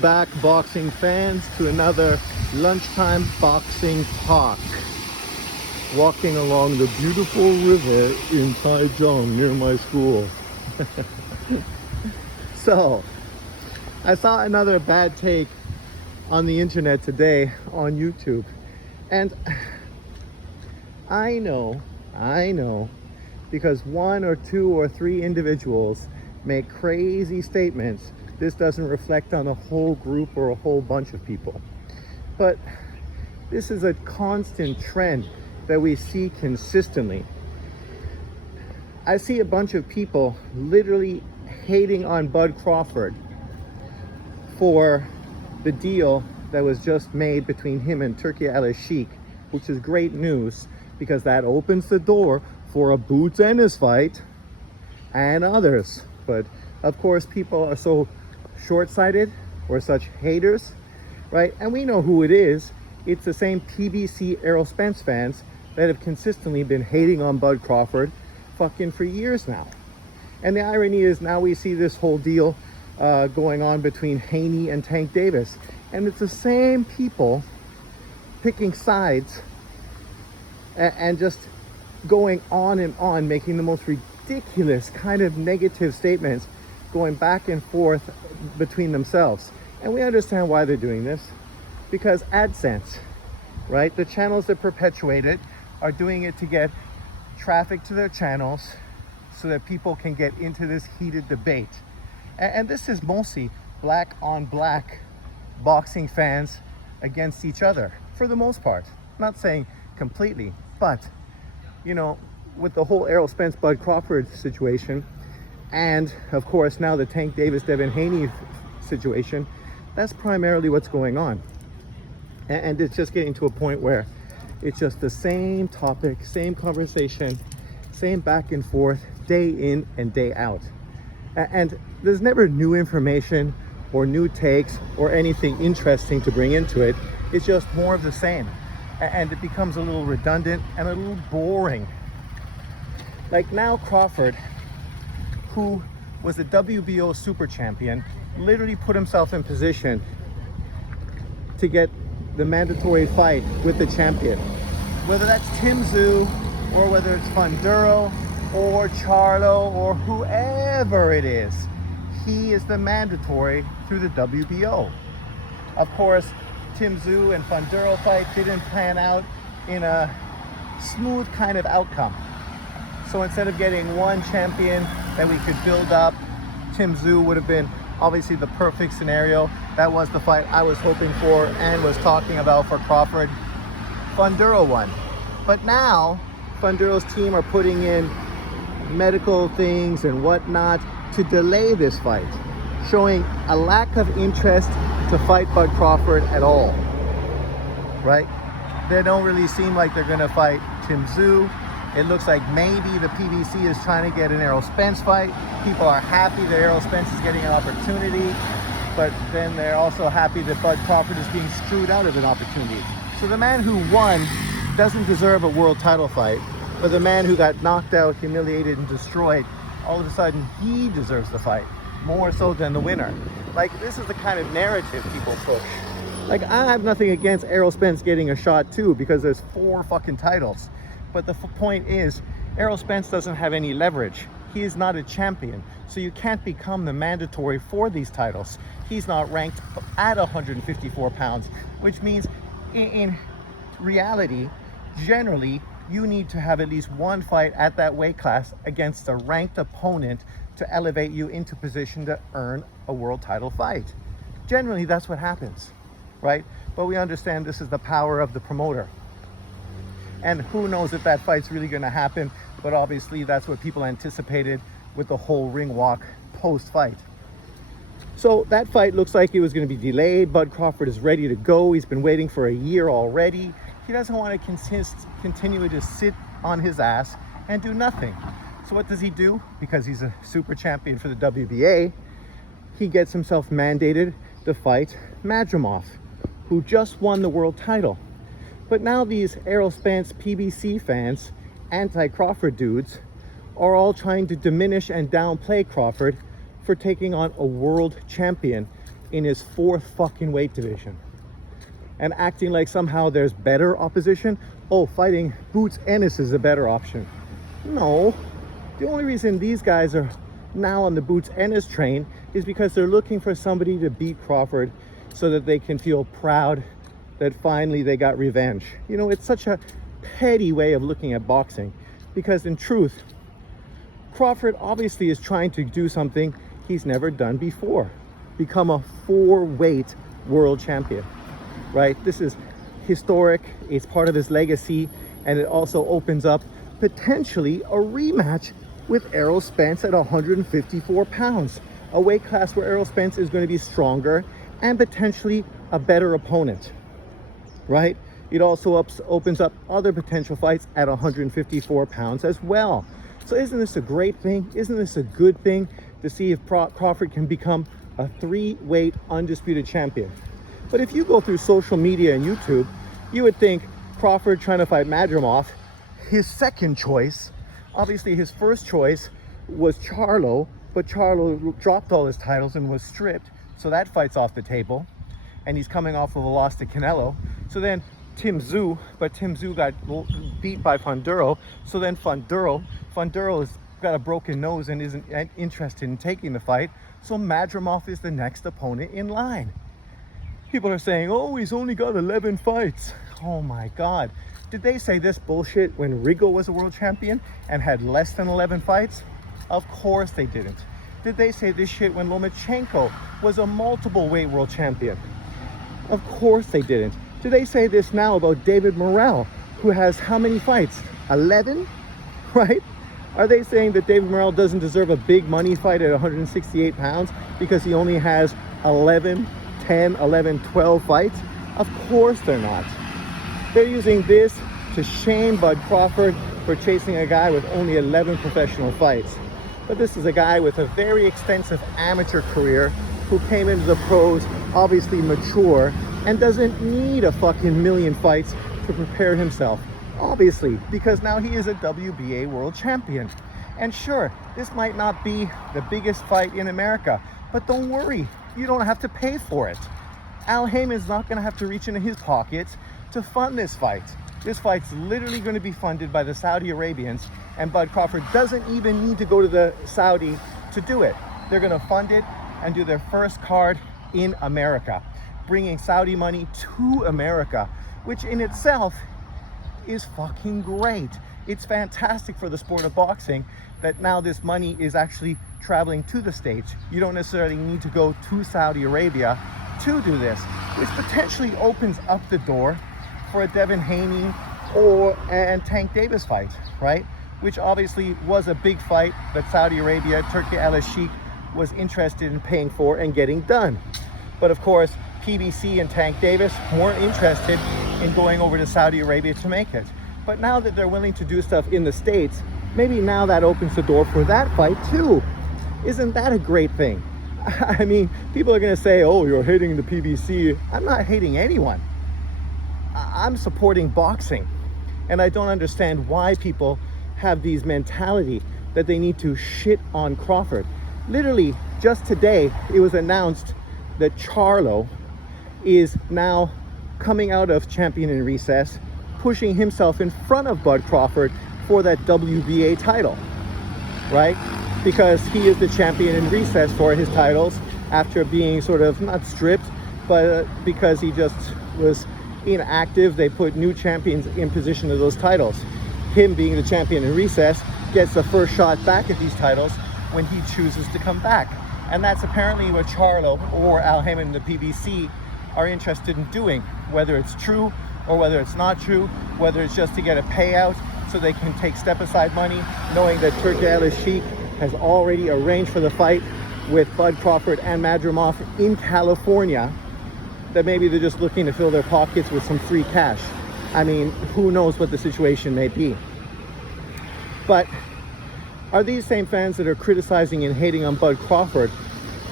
Back, boxing fans, to another lunchtime boxing talk. Walking along the beautiful river in Taichung near my school. So, I saw another bad take on the internet today on YouTube. And I know, because one or two or three individuals make crazy statements, this doesn't reflect on a whole group or a whole bunch of people. But this is a constant trend that we see consistently. I see a bunch of people literally hating on Bud Crawford for the deal that was just made between him and Turki Al-Sheikh, which is great news because that opens the door for a Boots Ennis fight and others. But of course, people are so short-sighted or such haters, right? And we know who it is. It's the same PBC Errol Spence fans that have consistently been hating on Bud Crawford fucking for years now. And the irony is now we see this whole deal going on between Haney and Tank Davis. And it's the same people picking sides and just going on and on, making the most ridiculous kind of negative statements, going back and forth between themselves. And we understand why they're doing this, because AdSense, right? The channels that perpetuate it are doing it to get traffic to their channels so that people can get into this heated debate. And this is mostly black on black boxing fans against each other, for the most part. I'm not saying completely, but you know, with the whole Errol Spence Bud Crawford situation, and of course now the Tank Davis Devin Haney situation, that's primarily what's going on. And it's just getting to a point where it's just the same topic, same conversation, same back and forth, day in and day out. And there's never new information or new takes or anything interesting to bring into it. It's just more of the same. And it becomes a little redundant and a little boring. Like now Crawford, who was the WBO super champion, literally put himself in position to get the mandatory fight with the champion. Whether that's Tim Tszyu, or whether it's Funduro, or Charlo, or whoever it is, he is the mandatory through the WBO. Of course, Tim Tszyu and Funduro fight didn't pan out in a smooth kind of outcome. So instead of getting one champion that we could build up, Tim Tszyu would have been obviously the perfect scenario. That was the fight I was hoping for and was talking about for Crawford. Funduro won. But now Funduro's team are putting in medical things and whatnot to delay this fight, showing a lack of interest to fight Bud Crawford at all, right? They don't really seem like they're gonna fight Tim Tszyu. It looks like maybe the PBC is trying to get an Errol Spence fight. People are happy that Errol Spence is getting an opportunity, but then they're also happy that Bud Crawford is being screwed out of an opportunity. So the man who won doesn't deserve a world title fight, but the man who got knocked out, humiliated, and destroyed, all of a sudden he deserves the fight, more so than the winner. Like, this is the kind of narrative people push. Like, I have nothing against Errol Spence getting a shot too, because there's 4 fucking titles. But the point is, Errol Spence doesn't have any leverage. He is not a champion, so you can't become the mandatory for these titles. He's not ranked at 154 pounds, which means in reality, generally, you need to have at least one fight at that weight class against a ranked opponent to elevate you into position to earn a world title fight. Generally, that's what happens, right? But we understand this is the power of the promoter. And who knows if that fight's really gonna happen, but obviously that's what people anticipated with the whole ring walk post-fight. So that fight looks like it was gonna be delayed. Bud Crawford is ready to go. He's been waiting for a year already. He doesn't want to continue to sit on his ass and do nothing. So what does he do? Because he's a super champion for the WBA, he gets himself mandated to fight Madrimov, who just won the world title. But now these Errol Spence PBC fans, anti-Crawford dudes, are all trying to diminish and downplay Crawford for taking on a world champion in his fourth fucking weight division and acting like somehow there's better opposition. Oh, fighting Boots Ennis is a better option. No, the only reason these guys are now on the Boots Ennis train is because they're looking for somebody to beat Crawford so that they can feel proud that finally they got revenge. You know, it's such a petty way of looking at boxing, because in truth, Crawford obviously is trying to do something he's never done before, become a 4-weight world champion, right? This is historic, it's part of his legacy, and it also opens up potentially a rematch with Errol Spence at 154 pounds, a weight class where Errol Spence is going to be stronger and potentially a better opponent, right? It also opens up other potential fights at 154 pounds as well. So isn't this a great thing? Isn't this a good thing to see if Crawford can become a 3-weight undisputed champion? But if you go through social media and YouTube, you would think Crawford trying to fight Madrimov, his second choice, obviously his first choice was Charlo, but Charlo dropped all his titles and was stripped, so that fight's off the table, and he's coming off of a loss to Canelo. So then Tim Tszyu, but Tim Tszyu got beat by Funduro, so then Funduro's got a broken nose and isn't interested in taking the fight, so Madrimov is the next opponent in line. People are saying, oh, he's only got 11 fights. Oh my God. Did they say this bullshit when Rigo was a world champion and had less than 11 fights? Of course they didn't. Did they say this shit when Lomachenko was a multiple weight world champion? Of course they didn't. Do they say this now about David Morrell, who has how many fights? 11, right? Are they saying that David Morrell doesn't deserve a big money fight at 168 pounds because he only has 11, 10, 11, 12 fights? Of course they're not. They're using this to shame Bud Crawford for chasing a guy with only 11 professional fights. But this is a guy with a very extensive amateur career who came into the pros obviously mature and doesn't need a fucking million fights to prepare himself. Obviously, because now he is a WBA world champion. And sure, this might not be the biggest fight in America, but don't worry, you don't have to pay for it. Al Haymon's not going to have to reach into his pockets to fund this fight. This fight's literally going to be funded by the Saudi Arabians, and Bud Crawford doesn't even need to go to the Saudi to do it. They're going to fund it and do their first card in America, bringing Saudi money to America, which in itself is fucking great. It's fantastic for the sport of boxing that now this money is actually traveling to the States. You don't necessarily need to go to Saudi Arabia to do this, which potentially opens up the door for a Devin Haney and Tank Davis fight, right? Which obviously was a big fight that Saudi Arabia, Turki Al-Sheikh was interested in paying for and getting done. But of course, PBC and Tank Davis weren't interested in going over to Saudi Arabia to make it. But now that they're willing to do stuff in the States, maybe now that opens the door for that fight too. Isn't that a great thing? I mean, people are going to say, oh, you're hating the PBC. I'm not hating anyone. I'm supporting boxing. And I don't understand why people have these mentality that they need to shit on Crawford. Literally, just today, it was announced that Charlo is now coming out of champion in recess, pushing himself in front of Bud Crawford for that WBA title, right? Because he is the champion in recess for his titles after being sort of not stripped, but because he just was inactive, they put new champions in position of those titles. Him being the champion in recess gets the first shot back at these titles when he chooses to come back. And that's apparently what Charlo or Al Haymon and the PBC are interested in doing, whether it's true or whether it's not true, whether it's just to get a payout so they can take step-aside money, knowing that Turki Al-Sheikh has already arranged for the fight with Bud Crawford and Madrimov in California, that maybe they're just looking to fill their pockets with some free cash. I mean, who knows what the situation may be. But are these same fans that are criticizing and hating on Bud Crawford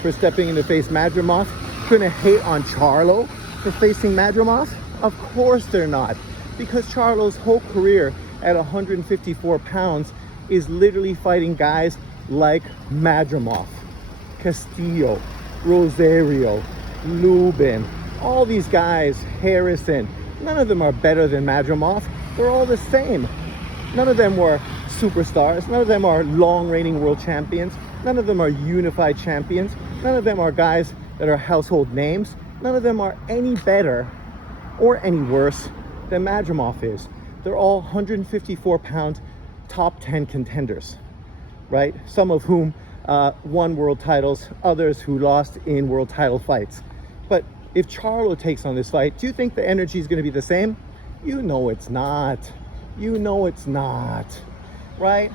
for stepping in to face Madrimov gonna hate on Charlo for facing Madrimov? Of course they're not, because Charlo's whole career at 154 pounds is literally fighting guys like Madrimov, Castillo, Rosario, Lubin, all these guys, Harrison, none of them are better than Madrimov. They're all the same. None of them were superstars. None of them are long-reigning world champions. None of them are unified champions. None of them are guys that are household names. None of them are any better or any worse than Madrimov is. They're all 154-pound top 10 contenders, right? Some of whom won world titles, others who lost in world title fights. But if Charlo takes on this fight, do you think the energy is going to be the same? You know it's not. You know it's not, right?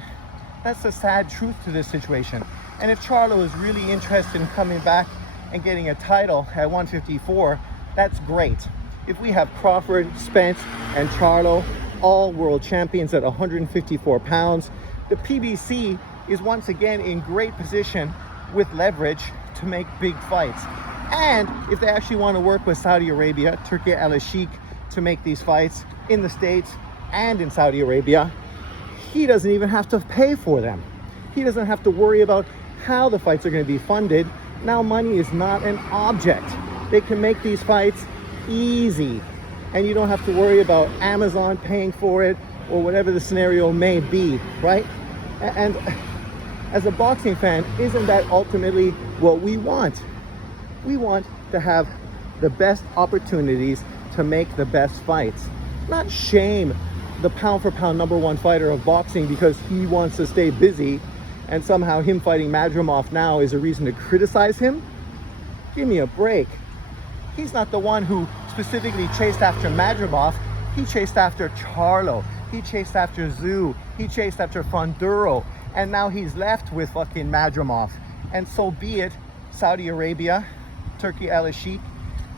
That's the sad truth to this situation. And if Charlo is really interested in coming back and getting a title at 154, that's great. If we have Crawford, Spence, and Charlo, all world champions at 154 pounds, the PBC is once again in great position with leverage to make big fights. And if they actually want to work with Saudi Arabia, Turki Al-Sheikh, to make these fights in the States and in Saudi Arabia, he doesn't even have to pay for them. He doesn't have to worry about how the fights are going to be funded. Now money is not an object. They can make these fights easy, and you don't have to worry about Amazon paying for it or whatever the scenario may be, right? And as a boxing fan, isn't that ultimately what we want? We want to have the best opportunities to make the best fights, not shame the pound for pound number one fighter of boxing because he wants to stay busy, and somehow him fighting Madrimov now is a reason to criticize him. Give me a break. He's not the one who specifically chased after Madrimov. He chased after Charlo. He chased after Zhu. He chased after Fonduro. And now he's left with fucking Madrimov. And so be it. Saudi Arabia, Turki Al-Sheikh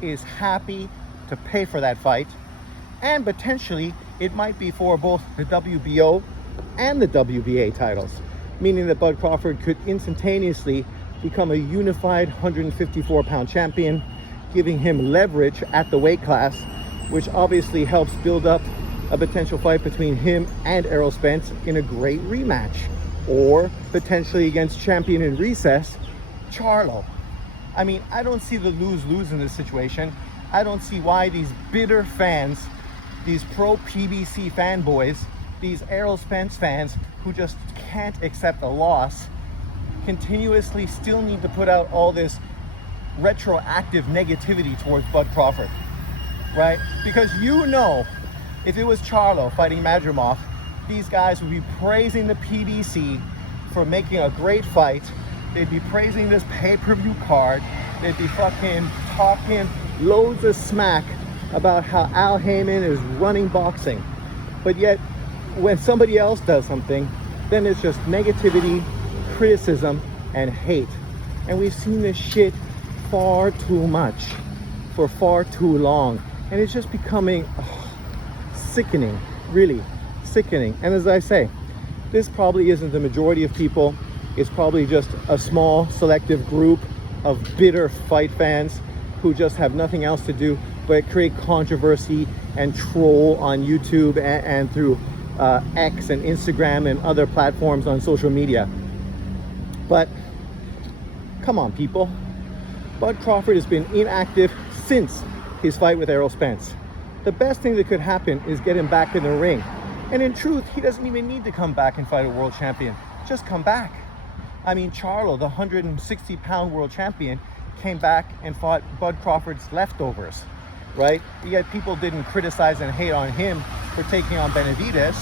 is happy to pay for that fight. And potentially it might be for both the WBO and the WBA titles, meaning that Bud Crawford could instantaneously become a unified 154-pound champion, giving him leverage at the weight class, which obviously helps build up a potential fight between him and Errol Spence in a great rematch, or potentially against champion in recess, Charlo. I mean, I don't see the lose-lose in this situation. I don't see why these bitter fans, these pro-PBC fanboys, these Errol Spence fans who just can't accept a loss, continuously still need to put out all this retroactive negativity towards Bud Crawford, right? Because you know, if it was Charlo fighting Madrimov, these guys would be praising the PBC for making a great fight. They'd be praising this pay-per-view card. They'd be fucking talking loads of smack about how Al Haymon is running boxing. But yet, when somebody else does something, then it's just negativity, criticism, and hate. And we've seen this shit far too much for far too long. And it's just becoming sickening, really sickening. And as I say, this probably isn't the majority of people. It's probably just a small selective group of bitter fight fans who just have nothing else to do but create controversy and troll on YouTube and through X and Instagram and other platforms on social media. But come on, people. Bud Crawford has been inactive since his fight with Errol Spence. The best thing that could happen is get him back in the ring. And in truth, he doesn't even need to come back and fight a world champion. Just come back. I mean, Charlo, the 160-pound world champion, came back and fought Bud Crawford's leftovers, right? Yet people didn't criticize and hate on him for taking on Benavidez,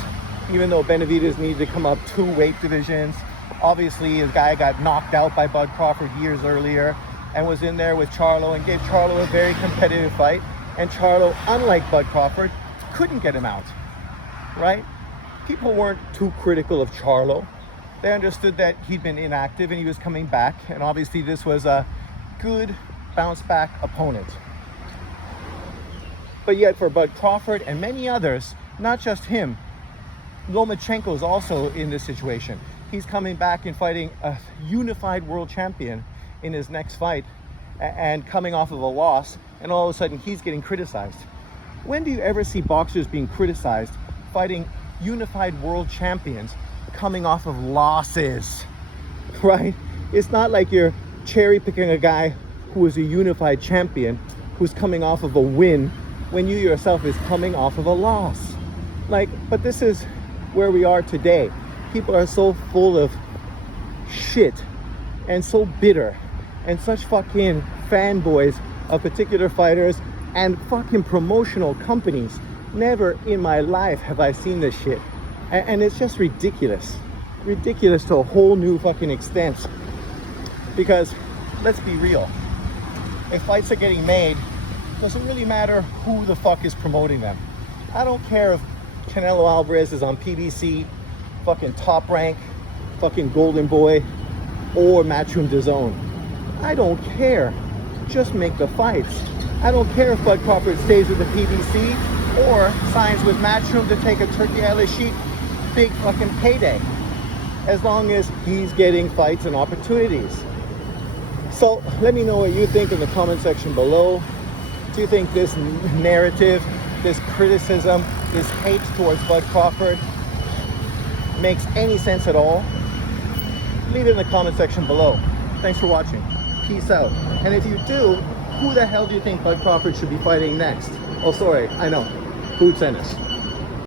even though Benavidez needed to come up 2 weight divisions. Obviously, a guy got knocked out by Bud Crawford years earlier and was in there with Charlo and gave Charlo a very competitive fight. And Charlo, unlike Bud Crawford, couldn't get him out, right? People weren't too critical of Charlo. They understood that he'd been inactive and he was coming back. And obviously this was a good bounce back opponent. But yet for Bud Crawford and many others, not just him, Lomachenko is also in this situation. He's coming back and fighting a unified world champion in his next fight and coming off of a loss, and all of a sudden he's getting criticized. When do you ever see boxers being criticized fighting unified world champions coming off of losses, right? It's not like you're cherry picking a guy who is a unified champion, who's coming off of a win when you yourself is coming off of a loss. Like, but this is where we are today. People are so full of shit and so bitter and such fucking fanboys of particular fighters and fucking promotional companies. Never in my life have I seen this shit. And it's just ridiculous. Ridiculous to a whole new fucking extent. Because, let's be real, if fights are getting made, does it really matter who the fuck is promoting them? I don't care if Canelo Alvarez is on PBC, fucking Top Rank, fucking Golden Boy, or Matchroom DAZN. I don't care. Just make the fights. I don't care if Bud Crawford stays with the PBC or signs with Matchroom to take a Turkey Al Sheikh big fucking payday, as long as he's getting fights and opportunities. So let me know what you think in the comment section below. Do you think this narrative, this criticism, this hate towards Bud Crawford makes any sense at all? Leave it in the comment section below. Thanks for watching. Peace out. And if you do, who the hell do you think Bud Crawford should be fighting next? Oh, sorry, I know. Boots Ennis.